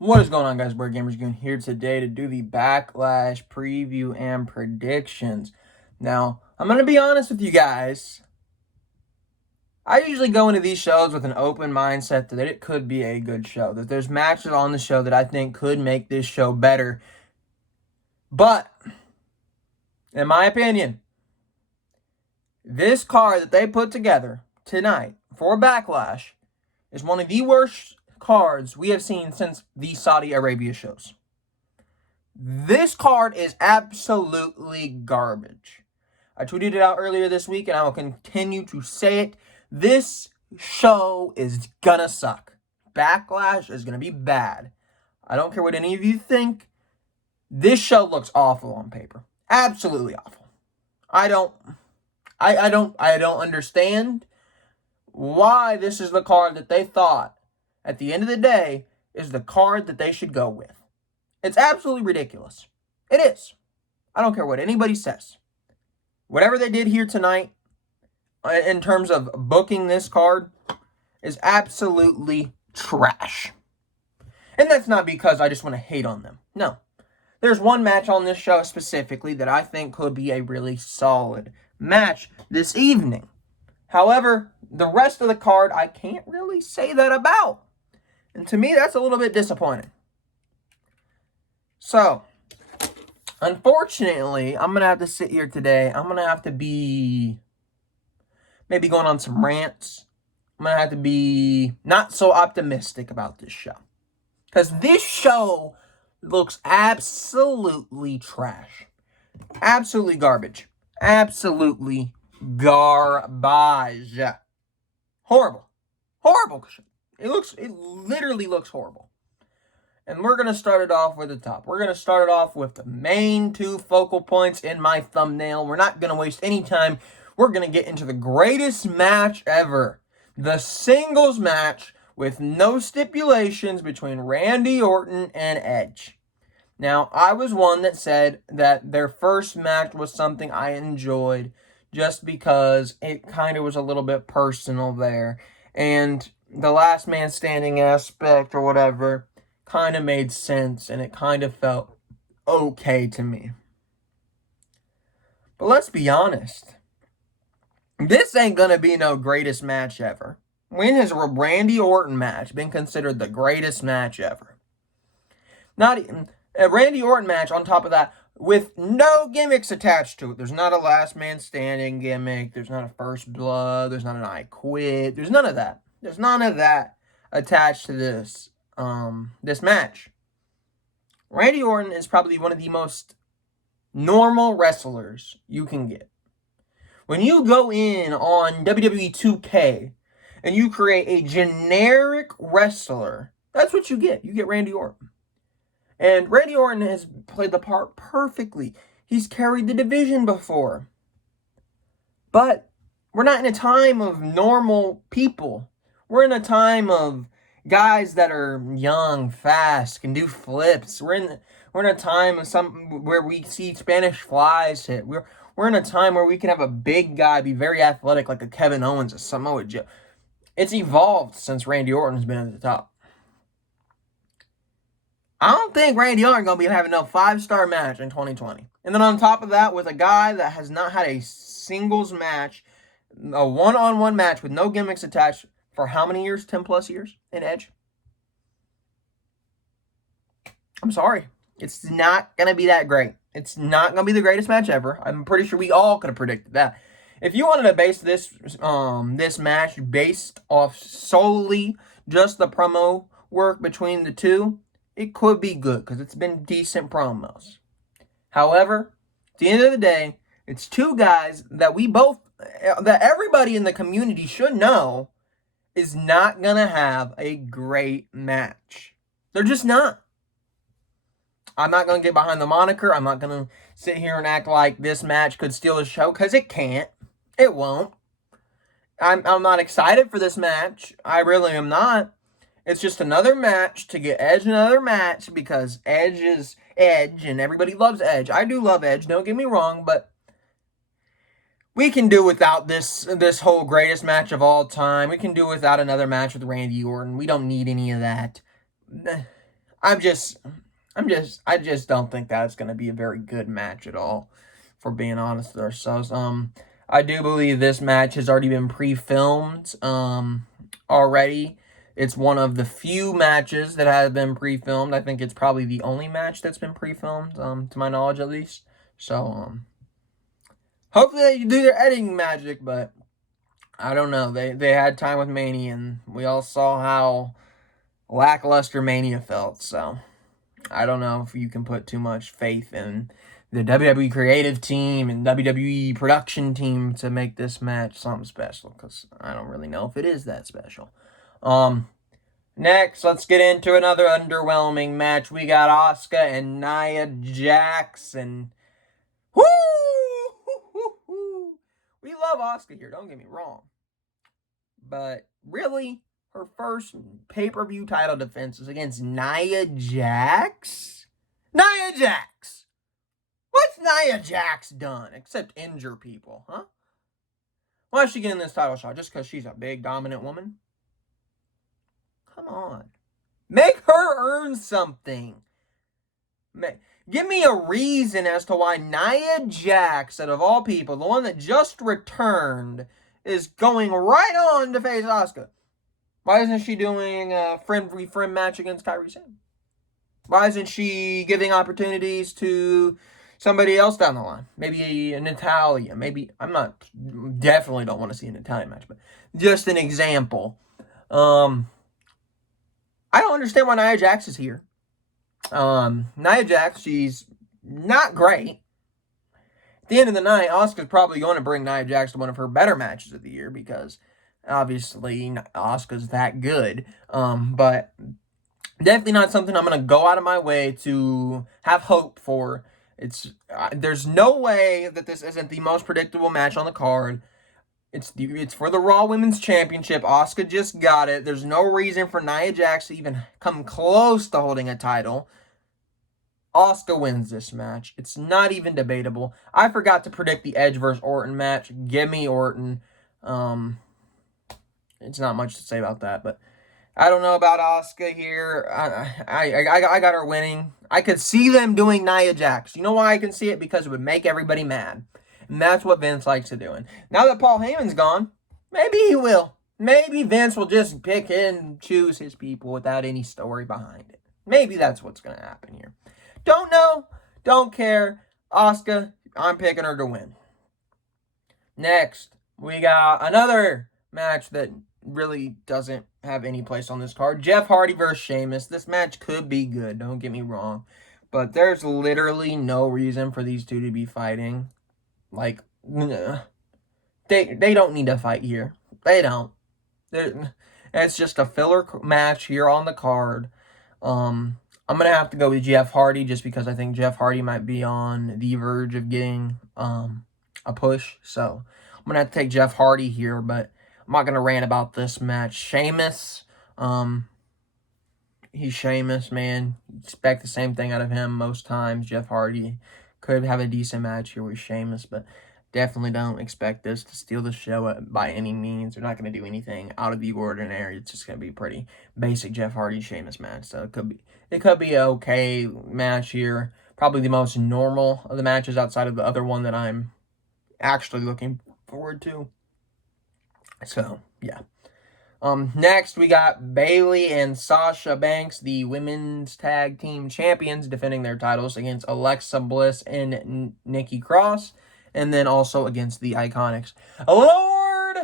What is going on, guys? Board Gamers Goon here today to do the Backlash preview and predictions. Now, I'm going to be honest with you guys. I usually go into these shows with an open mindset that it could be a good show, that there's matches on the show that I think could make this show better. But, in my opinion, this card that they put together tonight for Backlash is one of the worst cards we have seen since the Saudi Arabia shows. This card is absolutely garbage. I tweeted it out earlier this week, and I will continue to say it. This show is gonna suck. Backlash is gonna be bad. I don't care what any of you think. This show looks awful on paper. Absolutely awful. I don't understand why this is the card that they thought, at the end of the day, is the card that they should go with. It's absolutely ridiculous. It is. I don't care what anybody says. Whatever they did here tonight, in terms of booking this card, is absolutely trash. And that's not because I just want to hate on them. No. There's one match on this show specifically that I think could be a really solid match this evening. However, the rest of the card, I can't really say that about. And to me, that's a little bit disappointing. So, unfortunately, I'm going to have to sit here today. I'm going to have to be maybe going on some rants. I'm going to have to be not so optimistic about this show. Because this show looks absolutely trash. Absolutely garbage. Absolutely garbage. Horrible. Horrible. It literally looks horrible. And we're going to start it off with the top. We're going to start it off with the main two focal points in my thumbnail. We're not going to waste any time. We're going to get into the greatest match ever. The singles match with no stipulations between Randy Orton and Edge. Now, I was one that said that their first match was something I enjoyed just because it kind of was a little bit personal there. And the last man standing aspect or whatever kind of made sense, and it kind of felt okay to me. But let's be honest. This ain't going to be no greatest match ever. When has a Randy Orton match been considered the greatest match ever? Not even a Randy Orton match on top of that with no gimmicks attached to it. There's not a last man standing gimmick. There's not a first blood. There's not an I quit. There's none of that. There's none of that attached to this this match. Randy Orton is probably one of the most normal wrestlers you can get. When you go in on WWE 2K and you create a generic wrestler, that's what you get. You get Randy Orton. And Randy Orton has played the part perfectly. He's carried the division before. But we're not in a time of normal people. We're in a time of guys that are young, fast, can do flips. We're in a time of where we see Spanish flies hit. We're in a time where we can have a big guy be very athletic, like a Kevin Owens, a Samoa Joe. It's evolved since Randy Orton's been at the top. I don't think Randy Orton gonna be having no 5-star match in 2020. And then on top of that, with a guy that has not had a singles match, a one-on-one match with no gimmicks attached for how many years? 10 plus years in Edge? I'm sorry. It's not going to be that great. It's not going to be the greatest match ever. I'm pretty sure we all could have predicted that. If you wanted to base this match based off solely just the promo work between the two, it could be good because it's been decent promos. However, at the end of the day, it's two guys that that everybody in the community should know is not going to have a great match. They're just not. I'm not going to get behind the moniker. I'm not going to sit here and act like this match could steal the show, because it can't. It won't. I'm not excited for this match. I really am not. It's just another match to get Edge another match because Edge is Edge and everybody loves Edge. I do love Edge, don't get me wrong, but we can do without this whole greatest match of all time. We can do without another match with Randy Orton. We don't need any of that. I just don't think that's going to be a very good match at all, for being honest with ourselves. I do believe this match has already been pre-filmed, already. It's one of the few matches that have been pre-filmed. I think it's probably the only match that's been pre-filmed, to my knowledge at least. So, hopefully they do their editing magic, but I don't know. They had time with Mania, and we all saw how lackluster Mania felt, so I don't know if you can put too much faith in the WWE creative team and WWE production team to make this match something special, because I don't really know if it is that special. Next, let's get into another underwhelming match. We got Asuka and Nia Jax, and woo! We love Asuka here, don't get me wrong. But really, her first pay-per-view title defense is against Nia Jax? Nia Jax! What's Nia Jax done except injure people, huh? Why is she getting this title shot? Just because she's a big, dominant woman? Come on. Make her earn something. Give me a reason as to why Nia Jax, out of all people, the one that just returned, is going right on to face Asuka. Why isn't she doing a friend match against Kairi Sane? Why isn't she giving opportunities to somebody else down the line? Maybe an Natalia. Maybe, definitely don't want to see an Italian match, but just an example. I don't understand why Nia Jax is here. Nia Jax, she's not great. At the end of the night, Asuka's probably going to bring Nia Jax to one of her better matches of the year, because obviously Asuka's that good. But definitely not something I'm going to go out of my way to have hope for. There's no way that this isn't the most predictable match on the card. It's for the Raw Women's Championship. Asuka just got it. There's no reason for Nia Jax to even come close to holding a title. Asuka wins this match. It's not even debatable. I forgot to predict the Edge versus Orton match. Give me Orton. It's not much to say about that, but I don't know about Asuka here. I got her winning. I could see them doing Nia Jax. You know why I can see it? Because it would make everybody mad. And that's what Vince likes to do. And now that Paul Heyman's gone, maybe he will. Maybe Vince will just pick and choose his people without any story behind it. Maybe that's what's going to happen here. Don't know. Don't care. Asuka, I'm picking her to win. Next, we got another match that really doesn't have any place on this card. Jeff Hardy versus Sheamus. This match could be good, don't get me wrong. But there's literally no reason for these two to be fighting. Like, they don't need to fight here. They don't. It's just a filler match here on the card. I'm going to have to go with Jeff Hardy just because I think Jeff Hardy might be on the verge of getting a push. So I'm going to have to take Jeff Hardy here, but I'm not going to rant about this match. Sheamus, he's Sheamus, man. You expect the same thing out of him most times. Jeff Hardy could have a decent match here with Sheamus, but definitely don't expect this to steal the show by any means. They're not going to do anything out of the ordinary. It's just going to be a pretty basic Jeff Hardy Sheamus match. So it could be an okay match here. Probably the most normal of the matches outside of the other one that I'm actually looking forward to. So, yeah. Next, we got Bayley and Sasha Banks, the women's tag team champions, defending their titles against Alexa Bliss and Nikki Cross, and then also against the Iconics. Lord,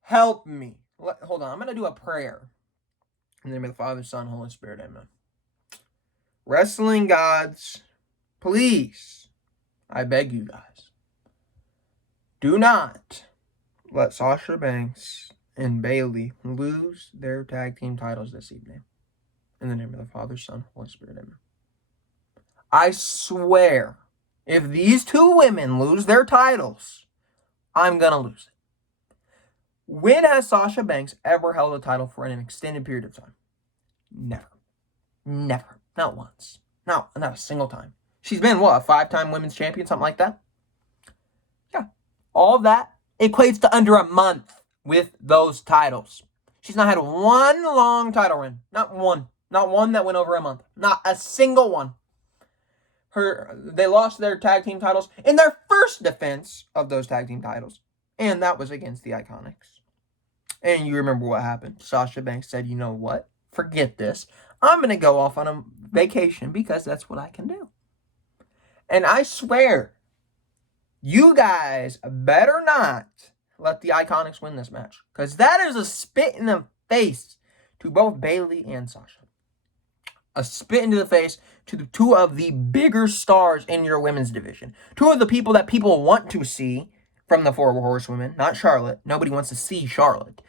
help me. Hold on, I'm going to do a prayer. In the name of the Father, Son, Holy Spirit, amen. Wrestling gods, please, I beg you guys, do not let Sasha Banks and Bayley lose their tag team titles this evening. In the name of the Father, Son, Holy Spirit, amen. I swear, if these two women lose their titles, I'm going to lose it. When has Sasha Banks ever held a title for an extended period of time? Never. Never. Not once. Not a single time. She's been, what, a 5-time women's champion, something like that? Yeah. All of that equates to under a month with those titles. She's not had one long title run. Not one. Not one that went over a month. Not a single one. They lost their tag team titles in their first defense of those tag team titles. And that was against the Iconics. And you remember what happened. Sasha Banks said, you know what? Forget this. I'm going to go off on a vacation because that's what I can do. And I swear, you guys better not let the Iconics win this match. Because that is a spit in the face to both Bayley and Sasha. A spit into the face to the two of the bigger stars in your women's division. Two of the people that people want to see from the Four Horsewomen, not Charlotte. Nobody wants to see Charlotte.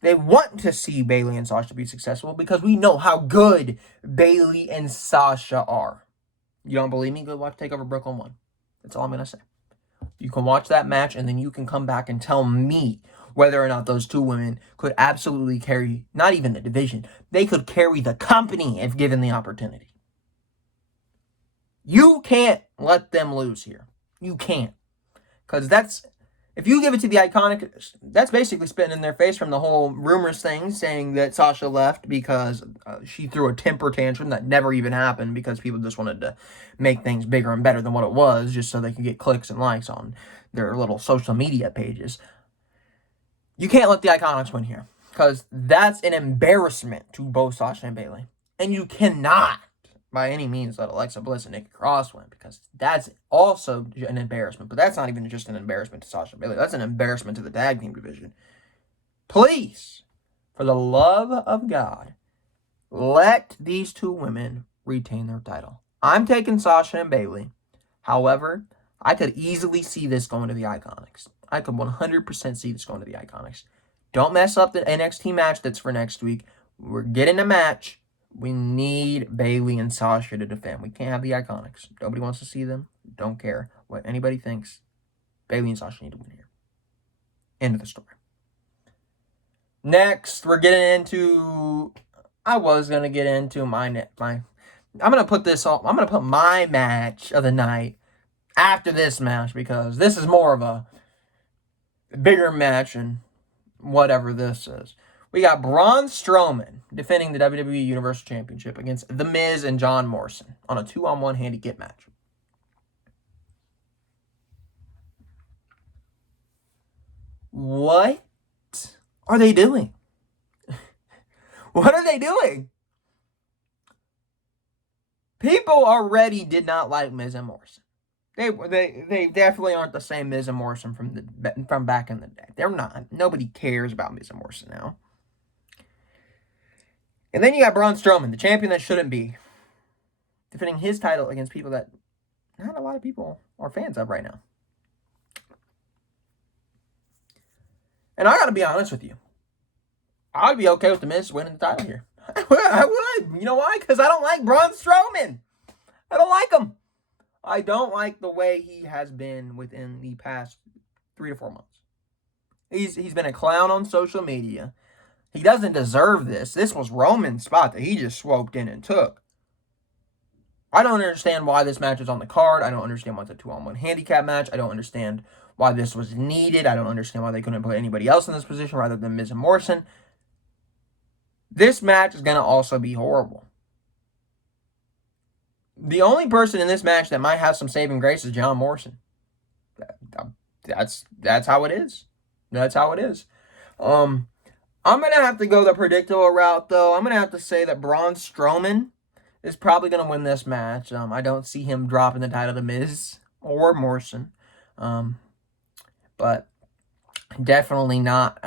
They want to see Bayley and Sasha be successful because we know how good Bayley and Sasha are. You don't believe me? Go watch TakeOver Brooklyn 1. That's all I'm going to say. You can watch that match and then you can come back and tell me whether or not those two women could absolutely carry, not even the division, they could carry the company if given the opportunity. You can't let them lose here. You can't. Because if you give it to the Iconics, that's basically spitting in their face from the whole rumors thing, saying that Sasha left because she threw a temper tantrum that never even happened because people just wanted to make things bigger and better than what it was just so they could get clicks and likes on their little social media pages. You can't let the Iconics win here because that's an embarrassment to both Sasha and Bayley. And you cannot, by any means, let Alexa Bliss and Nikki Cross win because that's also an embarrassment. But that's not even just an embarrassment to Sasha and Bayley. That's an embarrassment to the tag team division. Please, for the love of God, let these two women retain their title. I'm taking Sasha and Bayley. However, I could easily see this going to the Iconics. I could 100% see this going to the Iconics. Don't mess up the NXT match that's for next week. We're getting a match. We need Bayley and Sasha to defend. We can't have the Iconics. Nobody wants to see them. Don't care what anybody thinks. Bayley and Sasha need to win here. End of the story. Next, we're getting into... I was going to get into my... I'm going to put this on... I'm going to put my match of the night after this match because this is more of a bigger match and whatever this is. We got Braun Strowman defending the WWE Universal Championship against The Miz and John Morrison on a 2-on-1 handicap match. What are they doing? What are they doing? People already did not like Miz and Morrison. They definitely aren't the same Miz and Morrison from back in the day. They're not. Nobody cares about Miz and Morrison now. And then you got Braun Strowman, the champion that shouldn't be, defending his title against people that not a lot of people are fans of right now. And I gotta be honest with you. I'd be okay with The Miz winning the title here. I would. You know why? Because I don't like Braun Strowman. I don't like him. I don't like the way he has been within the past 3 to 4 months. He's been a clown on social media. He doesn't deserve this. This was Roman's spot that he just swooped in and took. I don't understand why this match is on the card. I don't understand why it's a 2-on-1 handicap match. I don't understand why this was needed. I don't understand why they couldn't put anybody else in this position rather than Miz and Morrison. This match is going to also be horrible. The only person in this match that might have some saving grace is John Morrison. That's how it is. That's how it is. I'm going to have to go the predictable route, though. I'm going to have to say that Braun Strowman is probably going to win this match. I don't see him dropping the title to Miz or Morrison. But definitely not.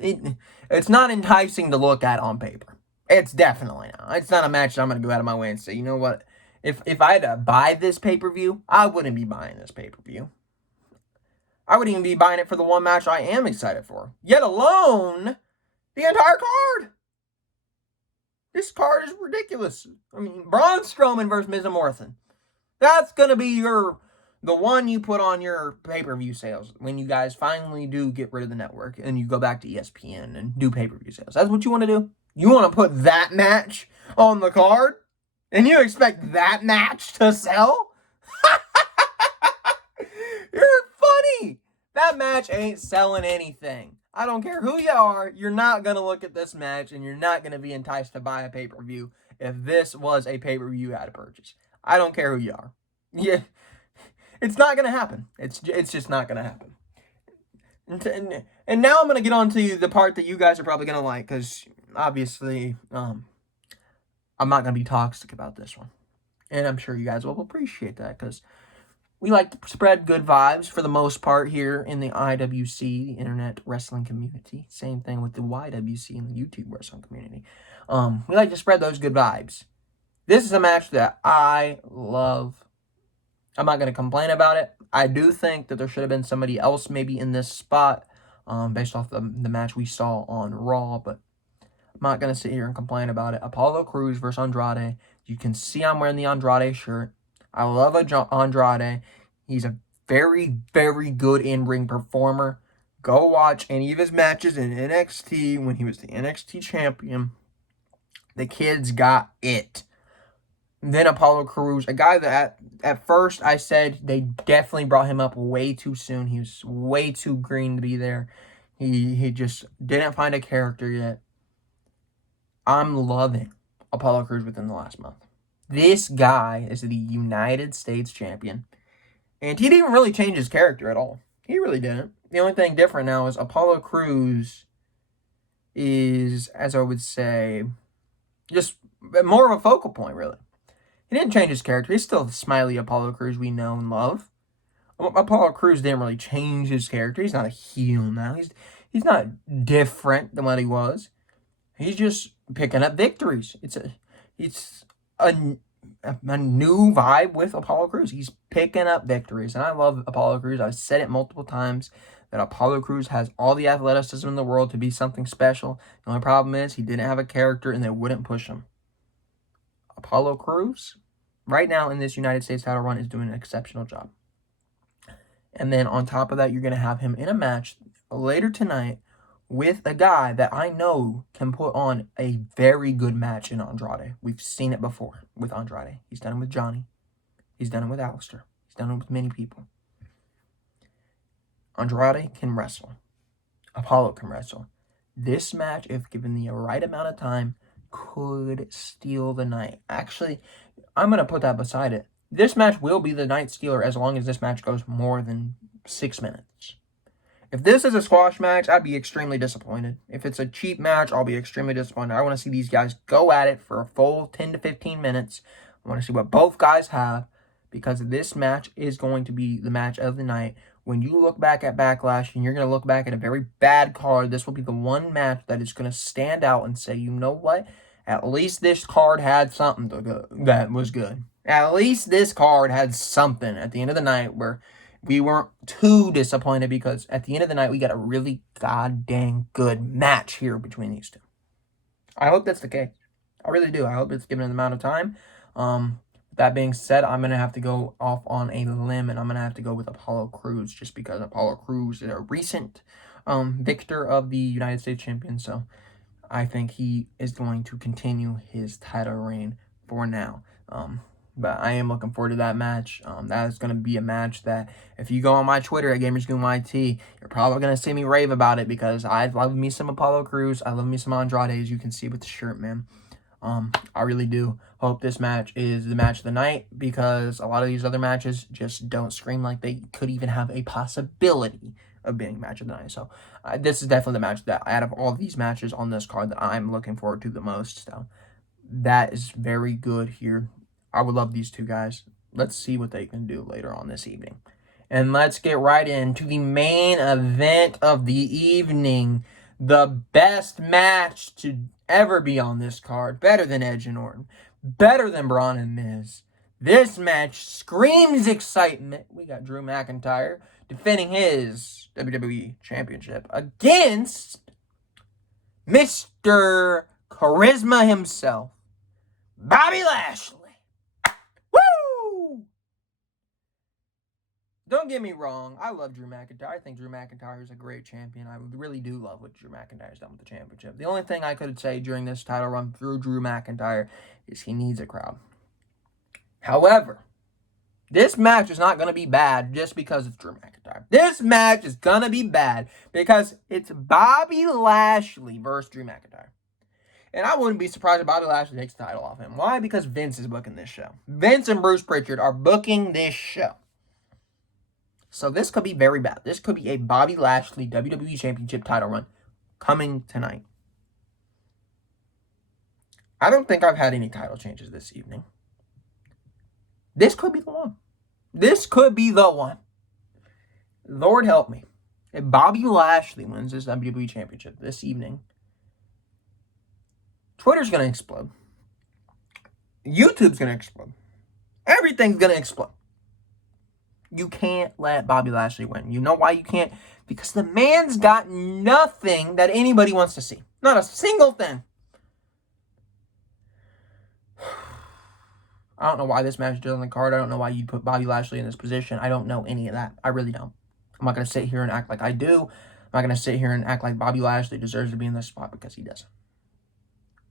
It's not enticing to look at on paper. It's definitely not. It's not a match that I'm going to go out of my way and say, you know what? If I had to buy this pay-per-view, I wouldn't be buying this pay-per-view. I wouldn't even be buying it for the one match I am excited for. Yet alone, the entire card. This card is ridiculous. I mean, Braun Strowman versus Miz and Morrison. That's going to be the one you put on your pay-per-view sales when you guys finally do get rid of the network and you go back to ESPN and do pay-per-view sales. That's what you want to do? You want to put that match on the card? And you expect that match to sell? You're funny. That match ain't selling anything. I don't care who you are, you're not going to look at this match and you're not going to be enticed to buy a pay-per-view if this was a pay-per-view you had to purchase. I don't care who you are. Yeah, it's not going to happen. It's just not going to happen. And now I'm going to get on to the part that you guys are probably going to like, because obviously I'm not going to be toxic about this one. And I'm sure you guys will appreciate that, because we like to spread good vibes for the most part here in the IWC, the Internet Wrestling Community. Same thing with the YWC and the YouTube Wrestling Community. We like to spread those good vibes. This is a match that I love. I'm not going to complain about it. I do think that there should have been somebody else maybe in this spot based off the match we saw on Raw, but I'm not going to sit here and complain about it. Apollo Crews versus Andrade. You can see I'm wearing the Andrade shirt. I love Andrade. He's a very, very good in-ring performer. Go watch any of his matches in NXT when he was the NXT champion. The kid's got it. Then Apollo Crews, a guy that at first I said they definitely brought him up way too soon. He was way too green to be there. He just didn't find a character yet. I'm loving Apollo Crews within the last month. This guy is the United States champion. And he didn't really change his character at all. He really didn't. The only thing different now is Apollo Crews is, as I would say, just more of a focal point, really. He didn't change his character. He's still the smiley Apollo Crews we know and love. Apollo Crews didn't really change his character. He's not a heel now. He's not different than what he was. He's just picking up victories. It's a new vibe with Apollo Crews. He's picking up victories, and I love Apollo Crews. I've said it multiple times that Apollo Crews has all the athleticism in the world to be something special. The only problem is he didn't have a character, and they wouldn't push him. Apollo Crews, right now in this United States title run, is doing an exceptional job. And then on top of that, you're going to have him in a match later tonight with a guy that I know can put on a very good match in Andrade. We've seen it before with Andrade. He's done it with Johnny. He's done it with Aleister. He's done it with many people. Andrade can wrestle. Apollo can wrestle. This match, if given the right amount of time, could steal the night. Actually, I'm going to put that beside it. This match will be the night stealer as long as this match goes more than 6 minutes. If this is a squash match, I'd be extremely disappointed. If it's a cheap match, I'll be extremely disappointed. I want to see these guys go at it for a full 10 to 15 minutes. I want to see what both guys have, because this match is going to be the match of the night. When you look back at Backlash and you're going to look back at a very bad card, this will be the one match that is going to stand out and say, you know what? At least this card had something that was good. At least this card had something at the end of the night where we weren't too disappointed, because at the end of the night, we got a really goddamn good match here between these two. I hope that's the case. I really do. I hope it's given an amount of time. That being said, I'm going to have to go off on a limb, and I'm going to have to go with Apollo Crews, just because Apollo Crews is a recent victor of the United States champion. So I think he is going to continue his title reign for now. But I am looking forward to that match. That is going to be a match that, if you go on my Twitter at GamersGoonYT, you're probably going to see me rave about it, because I love me some Apollo Crews. I love me some Andrade, as you can see with the shirt, man. I really do hope this match is the match of the night, because a lot of these other matches just don't scream like they could even have a possibility of being match of the night. So this is definitely the match that, out of all these matches on this card, that I'm looking forward to the most. So that is very good here. I would love these two guys. Let's see what they can do later on this evening. And let's get right into the main event of the evening. The best match to ever be on this card. Better than Edge and Orton. Better than Braun and Miz. This match screams excitement. We got Drew McIntyre defending his WWE Championship against Mr. Charisma himself, Bobby Lashley. Woo! Don't get me wrong, I love Drew McIntyre. I think Drew McIntyre is a great champion. I really do love what Drew McIntyre's done with the championship. The only thing I could say during this title run through Drew McIntyre is he needs a crowd. However, This match is not going to be bad just because it's Drew McIntyre. This match is going to be bad because it's Bobby Lashley versus Drew McIntyre. And I wouldn't be surprised if Bobby Lashley takes the title off him. Why? Because Vince is booking this show. Vince and Bruce Pritchard are booking this show. So this could be very bad. This could be a Bobby Lashley WWE Championship title run coming tonight. I don't think I've had any title changes this evening. This could be the one. This could be the one. Lord help me. If Bobby Lashley wins this WWE Championship this evening, Twitter's going to explode. YouTube's going to explode. Everything's going to explode. You can't let Bobby Lashley win. You know why you can't? Because the man's got nothing that anybody wants to see. Not a single thing. I don't know why this match is on the card. I don't know why you'd put Bobby Lashley in this position. I don't know any of that. I really don't. I'm not going to sit here and act like I do. I'm not going to sit here and act like Bobby Lashley deserves to be in this spot because he doesn't.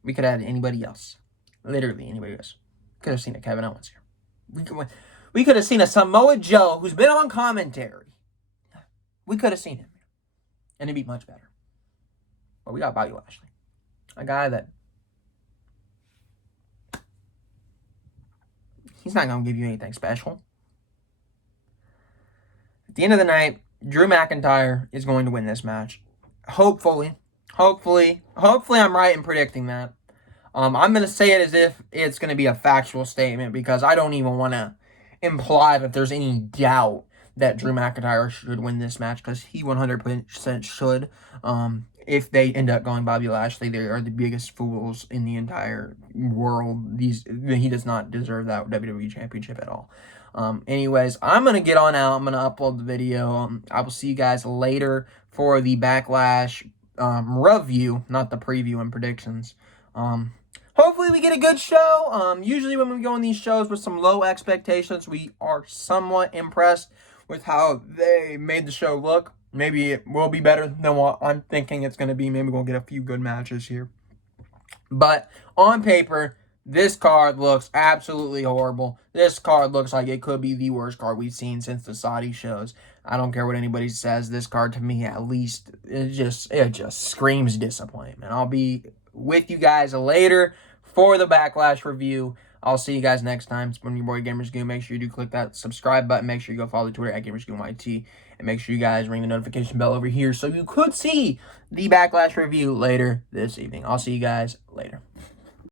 We could have had anybody else. Literally anybody else. Could have seen a Kevin Owens here. We could have seen a Samoa Joe who's been on commentary. We could have seen him. And it'd be much better. But we got Bobby Lashley. A guy that he's not going to give you anything special. At the end of the night, Drew McIntyre is going to win this match. Hopefully I'm right in predicting that. I'm going to say it as if it's going to be a factual statement because I don't even want to imply that there's any doubt that Drew McIntyre should win this match because he 100% should. If they end up going Bobby Lashley, they are the biggest fools in the entire world. He does not deserve that WWE Championship at all. Anyways, I'm going to get on out. I'm going to upload the video. I will see you guys later for the Backlash review, not the preview and predictions. Hopefully we get a good show. Usually when we go on these shows with some low expectations, we are somewhat impressed with how they made the show look. Maybe it will be better than what I'm thinking it's going to be. Maybe we'll get a few good matches here. But on paper, this card looks absolutely horrible. This card looks like it could be the worst card we've seen since the Saudi shows. I don't care what anybody says. This card, to me, at least, it just screams disappointment. I'll be with you guys later for the Backlash review. I'll see you guys next time. It's been your boy GamersGoon. Make sure you do click that subscribe button. Make sure you go follow the Twitter at GamersGoonYT. And make sure you guys ring the notification bell over here so you could see the Backlash review later this evening. I'll see you guys later.